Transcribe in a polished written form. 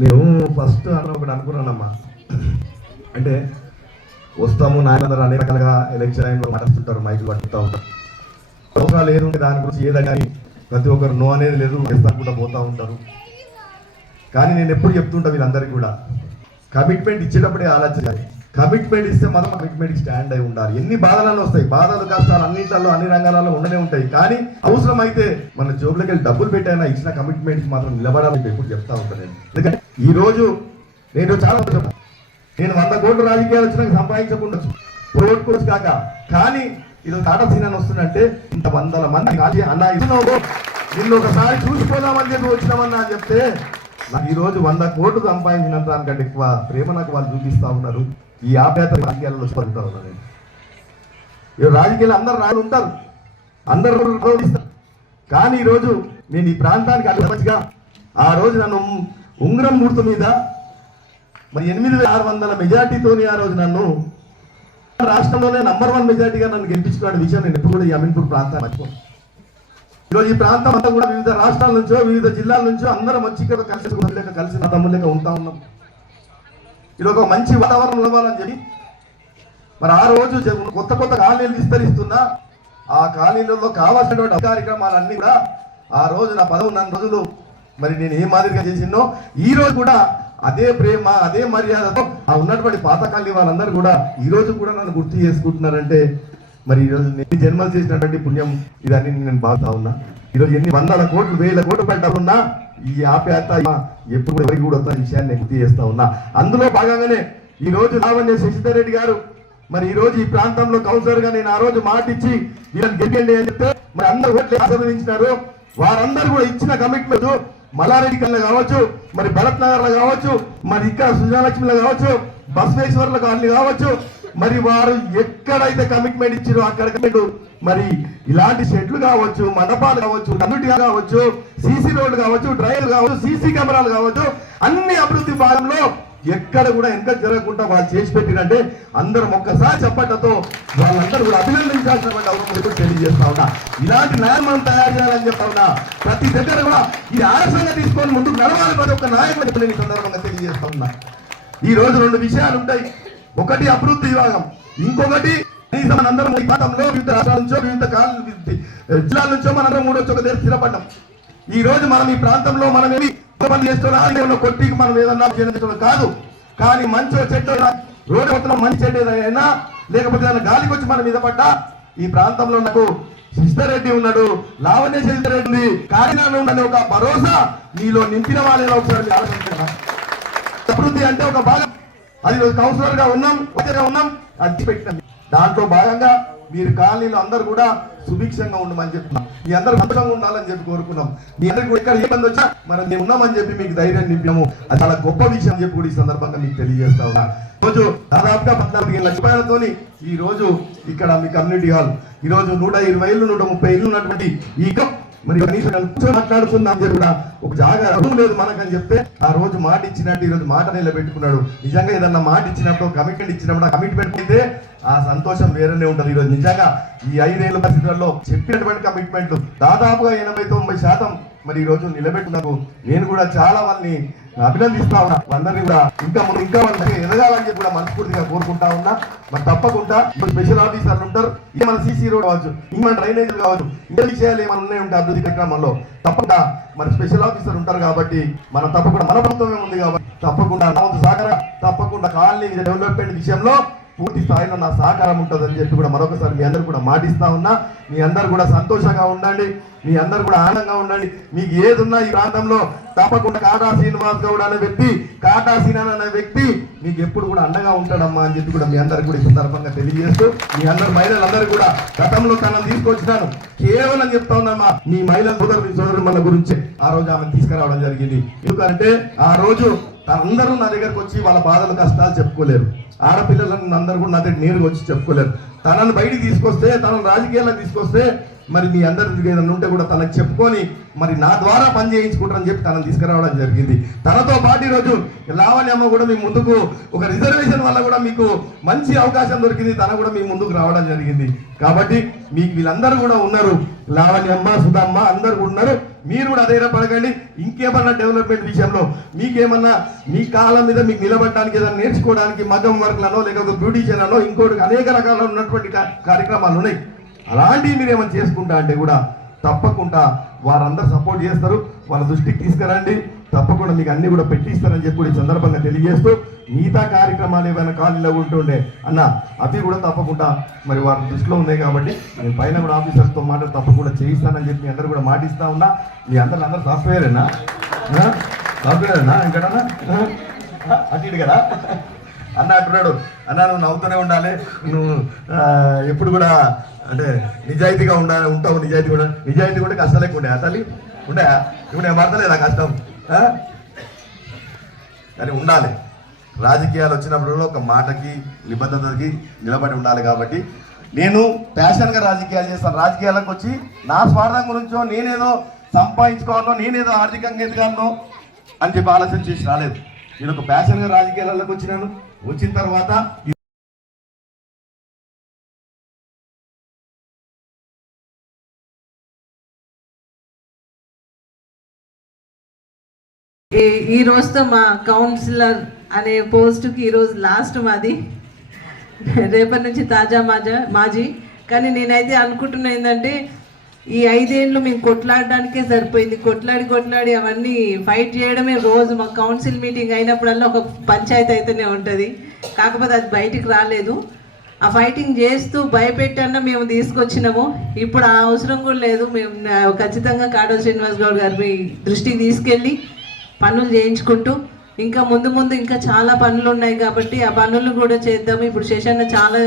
నేను ఫస్ట్ ఒకటి అనుకున్నానమ్మా, అంటే వస్తాము నాయనందరూ అనేక రకాలుగా ఎలక్షన్ అయిన మాట్లాడుతుంటారు, మైకులు పట్టుకుంటూ ఉంటారు, అవసరాలు ఏది ఉంటే దాని గురించి ఏదని కానీ ప్రతి ఒక్కరు నో అనేది లేదు, వేస్తాను కూడా పోతూ ఉంటారు. కానీ నేను ఎప్పుడు చెప్తుంటా వీళ్ళందరికీ కూడా, కమిట్మెంట్ ఇచ్చేటప్పుడే ఆలోచించాలి. కమిట్మెంట్ ఇస్తే మనం కమిట్మెంట్కి స్టాండ్ అయి ఉండాలి. ఎన్ని బాధలలో వస్తాయి, బాధలు కష్టాలు అన్నింటిలో అన్ని రంగాలలో ఉండనే ఉంటాయి. కానీ అవసరం అయితే మన జోబులోకి వెళ్ళి డబ్బులు పెట్టైనా ఇచ్చిన కమిట్మెంట్కి మాత్రం నిలబడాలని ఎప్పుడు చెప్తా ఉంటాను నేను. ఎందుకంటే ఈరోజు నేను చాలా నేను 100 కోట్లు రాజకీయాలు వచ్చినాక సంపాదించకుండొచ్చు, రోడ్ కోర్స్ కాక. కానీ ఇది టాటా సీన్ అని వస్తుందంటే ఇంత 100 మంది అన్న ఇస్తున్నావు నిన్ను ఒకసారి చూసుకోదామని చెప్పి వచ్చినామన్నా అని చెప్తే నాకు ఈరోజు 100 కోట్లు సంపాదించినంత దానికంటే ఎక్కువ ప్రేమ నాకు వాళ్ళు చూపిస్తూ ఉన్నారు. ఈ ఆప్యాయత రాజకీయాలలో పడుతూ ఉన్నాను నేను. ఈ రాజకీయాలు అందరు రాళ్ళు ఉంటారు, అందరు గౌరవిస్తారు. కానీ ఈరోజు నేను ఈ ప్రాంతానికి అన్ని మంచిగా ఆ రోజు నన్ను ఉంగరం మూర్తి మీద మరి 8600 మెజార్టీతోని ఆ రోజు నన్ను రాష్ట్రంలోనే నంబర్ 1 మెజార్టీగా నన్ను గెలిపించుకున్న విషయం నేను ఎప్పుడు కూడా ఈ అమీన్పూర్ ప్రాంతాన్ని మర్చిపోను. ఈరోజు ఈ ప్రాంతం అంతా కూడా వివిధ రాష్ట్రాల నుంచో వివిధ జిల్లాల నుంచో అందరం వచ్చి ఇక్కడ కలిసి నా తమ్ముళ్ళక ఉంటా ఉన్నాం. ఈరోజు ఒక మంచి వాతావరణం ఇవ్వాలని చెప్పి మరి ఆ రోజు కొత్త కొత్త కాలనీలు విస్తరిస్తున్నా ఆ కాలనీలలో కావాల్సినటువంటి కార్యక్రమాలన్నీ కూడా ఆ రోజు నా 11 రోజులు మరి నేను ఏ మాదిరిగా చేసినో ఈ రోజు కూడా అదే ప్రేమ అదే మర్యాదతో ఆ ఉన్నటువంటి పాత కాలనీ వాళ్ళందరూ కూడా ఈ రోజు కూడా నన్ను గుర్తు చేసుకుంటున్నారంటే మరి ఈరోజు నేను జన్మలు చేసినటువంటి పుణ్యం ఇదన్నీ నేను భావిస్తా ఉన్నా. ఈరోజు ఎన్ని 100 కోట్లు 1000 కోట్లు పెట్టాలన్నా ఈ ఆప్యాయత ఎప్పుడు ఎవరికి కూడా వస్తున్న విషయాన్ని నేను గుర్తు చేస్తా ఉన్నా. అందులో భాగంగానే ఈ రోజు లావణ్య శశిధర్ రెడ్డి గారు మరి ఈ రోజు ఈ ప్రాంతంలో కౌన్సిలర్ గా నేను ఆ రోజు మాట ఇచ్చి వీళ్ళని గెలిపండి అని చెప్తే మరి అందరూ ఓట్లు ఆశీర్వదించినారు. వారందరూ కూడా ఇచ్చిన కమిట్మెంట్ మల్లారెడ్డి కల్లో కావచ్చు, మరి భరత్ నగర్ లో కావచ్చు, మరి ఇక్కడ సుజాలక్ష్మిలో కావచ్చు, బసవేశ్వర్లో కాలనీ కావచ్చు, మరి వారు ఎక్కడైతే కమిట్మెంట్ ఇచ్చారో అక్కడ మరి ఇలాంటి షెడ్లు కావచ్చు, మండపాలు కావచ్చు, కమ్యూనిటీ కావచ్చు, సీసీ రోడ్లు కావచ్చు, డ్రైవ్లు కావచ్చు, సీసీ కెమెరాలు కావచ్చు, అన్ని అభివృద్ధి భాగంలో ఎక్కడ కూడా వెనక జరగకుండా వాళ్ళు చేసి పెట్టినంటే అందరం ఒక్కసారి చెప్పటతో వాళ్ళందరూ కూడా అభినందించాల్సినటువంటి అవసరం తెలియజేస్తా ఉన్నా. ఇలాంటి న్యాయం మనం తయారు చేయాలని చెప్తా ఉన్నా. ప్రతి దగ్గర కూడా ఇది ఆదర్శంగా తీసుకొని ముందుకు నడవాలి ప్రతి ఒక్క నాయకుడు నేను ఈ సందర్భంగా తెలియజేస్తా ఉన్నా. ఈ రోజు 2 విషయాలు ఉంటాయి. ఒకటి అభివృద్ధి విభాగం, ఇంకొకటి మనందరం ఈ ప్రాంతంలో వివిధ రాష్ట్రాల నుంచో వివిధ జిల్లాల నుంచో మనందరం మూడొచ్చి ఒక దగ్గర స్థిరపడ్డాం. ఈ రోజు మనం ఈ ప్రాంతంలో మనం ఏమి పని చేస్తున్నా కొట్టికి మనం ఏదన్నా చేయడం కాదు. కానీ మంచి చెట్టు రోడ్డు మొత్తం మంచి చెట్టు ఏదైనా లేకపోతే గాలికి వచ్చి మన మీద పడ్డా ఈ ప్రాంతంలో నాకు శశిధర్ ఉన్నాడు, లావణ్య శశిధర్ రెడ్డి కాకినాడ ఉండే ఒక భరోసా నీలో నింపిన వాళ్ళని ఒకసారి ఆలోచించారు. అభివృద్ధి అంటే ఒక భాగం, అది కౌన్సిలర్ గా ఉన్నాం అది పెట్టినాం. దాంట్లో భాగంగా మీరు కాలనీలో అందరూ కూడా సుభిక్షంగా ఉండమని చెప్తున్నాం. మీ అందరూ భద్రంగా ఉండాలని చెప్పి కోరుకున్నాం. మీ అందరికి కూడా ఇక్కడ ఏ ఇబ్బంది వచ్చా మనం మేము ఉన్నామని చెప్పి మీకు ధైర్యం నింపాము. అది చాలా గొప్ప విషయం చెప్పి కూడా ఈ సందర్భంగా మీకు తెలియజేస్తా ఉన్నా. రోజు దాదాపుగా 14 లక్షల రూపాయలతో ఈ రోజు ఇక్కడ మీ కమ్యూనిటీ హాల్ ఈ రోజు 120 ఇళ్ళు 130 ఇళ్ళు ఉన్నటువంటి ఈ మరి మాట్లాడుకుందాం చెప్పి కూడా ఒక జాగా అర్థం లేదు మనకని చెప్తే ఆ రోజు మాట ఇచ్చినట్టు ఈ రోజు మాట నిలబెట్టుకున్నాడు. నిజంగా ఏదన్నా మాట ఇచ్చినప్పుడు కమిట్మెంట్ ఇచ్చినప్పుడు ఆ కమిట్మెంట్ అయితే ఆ సంతోషం వేరేనే ఉంటుంది. ఈరోజు నిజంగా ఈ 5 ఏళ్ళ పరిస్థితుల్లో చెప్పినటువంటి కమిట్మెంట్లు దాదాపుగా 80-90% మరి ఈ రోజు నిలబెట్టుకున్నాను. నేను కూడా చాలా వాళ్ళని అభినందిస్తా ఉన్నా. అందరినీ కూడా ఇంకా వాళ్ళకి ఎదగాలని చెప్పి కూడా మనస్ఫూర్తిగా కోరుకుంటా ఉన్నా. మరి తప్పకుండా స్పెషల్ ఆఫీసర్లు ఉంటారు, ఇది మన సీసీ రోడ్ కావచ్చు, ఇంకా మన డ్రైనేజీలు కావచ్చు, ఇంకా విషయాలు ఏమైనా ఉన్నాయి ఉంటే అభివృద్ధి కార్యక్రమంలో తప్పకుండా మరి స్పెషల్ ఆఫీసర్ ఉంటారు కాబట్టి మనం తప్పకుండా మన ప్రభుత్వమే ఉంది కాబట్టి తప్పకుండా నా సహకారం తప్పకుండా కాలనీ డెవలప్మెంట్ విషయంలో పూర్తి స్థాయిలో నా సహకారం ఉంటుందని చెప్పి కూడా మరొకసారి మీ అందరూ కూడా మాటిస్తా ఉన్నా. మీ అందరు కూడా సంతోషంగా ఉండండి, మీ అందరు కూడా ఆనందంగా ఉండండి. మీకు ఏదున్నా ఈ ప్రాంతంలో తప్పకుండా కాటా శ్రీనివాస్ గౌడ్ అనే వ్యక్తి, కాటా సీనన్ అనే వ్యక్తి మీకు ఎప్పుడు కూడా అండగా ఉంటాడమ్మా అని చెప్పి కూడా మీ అందరికి కూడా ఈ సందర్భంగా తెలియజేస్తూ మీ అందరు మహిళలందరూ కూడా గతంలో తనను తీసుకొచ్చినాను కేవలం చెప్తా ఉన్నామా మీ మహిళల సోదరు మన గురించి ఆ రోజు ఆమెను తీసుకురావడం జరిగింది. ఎందుకంటే ఆ రోజు అందరూ నా దగ్గరకు వచ్చి వాళ్ళ బాధలు కష్టాలు చెప్పుకోలేరు. ఆడపిల్లలను అందరూ కూడా నా దగ్గర నేరుగా వచ్చి చెప్పుకోలేరు. తనను బయటికి తీసుకొస్తే తనను రాజకీయాలకు తీసుకొస్తే మరి మీ అందరికి ఏదైనా ఉంటే కూడా తనకు చెప్పుకొని మరి నా ద్వారా పని చేయించుకుంటారని చెప్పి తనను తీసుకురావడం జరిగింది. తనతో పాటు ఈరోజు లావణ్యమ్మ కూడా మీ ముందుకు ఒక రిజర్వేషన్ వల్ల కూడా మీకు మంచి అవకాశం దొరికింది, తన కూడా మీ ముందుకు రావడం జరిగింది. కాబట్టి మీకు వీళ్ళందరూ కూడా ఉన్నారు, లావణ్యమ్మ, సుధమ్మ అందరూ కూడా ఉన్నారు. మీరు కూడా ధైర్యపడకండి. ఇంకేమన్నా డెవలప్మెంట్ విషయంలో మీకేమన్నా మీ కాలం మీద మీకు నిలబడడానికి ఏదైనా నేర్చుకోవడానికి మగం వర్క్లనో లేకపోతే బ్యూటీషియన్ అనో ఇంకోటి అనేక రకాల ఉన్నటువంటి కార్యక్రమాలు ఉన్నాయి. అలాంటివి మీరు ఏమైనా చేసుకుంటా అంటే కూడా తప్పకుండా వారందరూ సపోర్ట్ చేస్తారు. వాళ్ళ దృష్టికి తీసుకురండి, తప్పకుండా మీకు అన్ని కూడా పెట్టిస్తారని చెప్పి ఈ సందర్భంగా తెలియజేస్తూ, మిగతా కార్యక్రమాలు ఏమైనా ఖాళీలో ఉంటుండే అన్న అవి కూడా తప్పకుండా మరి వారి దృష్టిలో ఉన్నాయి. కాబట్టి నేను పైన కూడా ఆఫీసర్స్తో మాట్లాడి తప్పకుండా చేయిస్తానని చెప్పి మీ అందరూ కూడా మాటిస్తా ఉన్నా. మీ అందరూ సాఫ్ట్వేరేనా సాఫ్ట్వేరేనా ఇంకడన్నా అటు ఇటు కదా అన్న అంటున్నాడు. అన్న నువ్వు నవ్వుతూనే ఉండాలి, నువ్వు ఎప్పుడు కూడా అంటే నిజాయితీగా ఉంటావు. నిజాయితీ కూడా కష్టాలు ఎక్కువ ఉండే తల్లి ఉండే ఇప్పుడు నేను పడతలేదా కష్టం, కానీ ఉండాలి. రాజకీయాలు వచ్చినప్పుడు ఒక మాటకి నిబద్ధతకి నిలబడి ఉండాలి. కాబట్టి నేను ప్యాషన్గా రాజకీయాలు చేస్తాను. రాజకీయాలకు వచ్చి నా స్వార్థం గురించో నేనేదో సంపాదించుకోవాలో నేనేదో ఆర్థికంగా ఎదగాలనో అని చెప్పి ఆలోచన చేసి రాలేదు. నేను ఒక ప్యాషన్గా రాజకీయాలకు వచ్చినాను. వచ్చిన తర్వాత ఈ రోజుతో మా కౌన్సిలర్ అనే పోస్టుకి ఈరోజు లాస్ట్ మాది, రేపటి నుంచి తాజా మాజీ. కానీ నేనైతే అనుకుంటున్నా ఏంటంటే ఈ 5 ఏళ్ళు మేము కొట్లాడడానికే సరిపోయింది. కొట్లాడి అవన్నీ ఫైట్ చేయడమే రోజు. మా కౌన్సిల్ మీటింగ్ అయినప్పుడల్లా ఒక పంచాయతీ అయితేనే ఉంటుంది, కాకపోతే అది బయటికి రాలేదు. ఆ ఫైటింగ్ చేస్తూ భయపెట్టన్నా మేము తీసుకొచ్చినాము. ఇప్పుడు ఆ అవసరం కూడా లేదు. మేము ఖచ్చితంగా కాడో శ్రీనివాస్ గౌడ్ గారి దృష్టికి తీసుకెళ్ళి పనులు చేయించుకుంటూ ఇంకా ముందు ఇంకా చాలా పనులు ఉన్నాయి కాబట్టి ఆ పనులు కూడా చేద్దాము. ఇప్పుడు శేషన్న చాలా